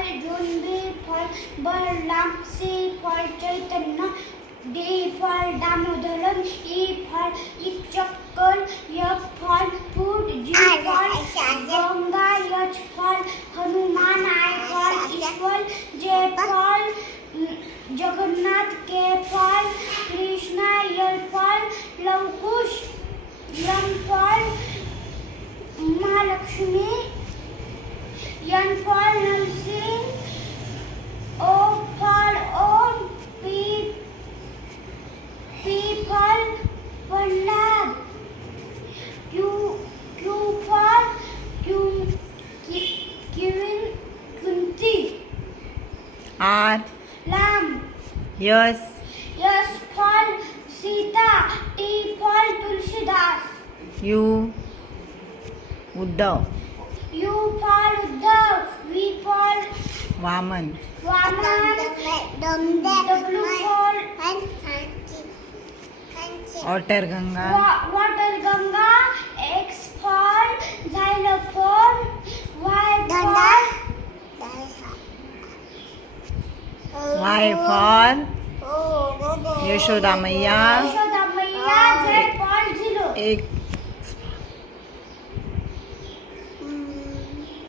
For जून, B for Balram, C for Chaitanya, D for Damodaram, E for इक्चक्कर, F for food, G for Ganga, H for Hanuman, I for Ishwar, J for Jagannath, K for Krishna, L for Lavkush, M for Mahalakshmi, N for Narasimha, O for Om, P for Prahlad, Q for Kunti, R Ram, yes S for Sita, T for Tulsidas, U Uddhav, U for Uddhav, V for Vaman, Vaman, W for otter Ganga, water Ganga, X for xylophone, Y for Yashoda मैया, यशोदा मैया, Z for zero. एक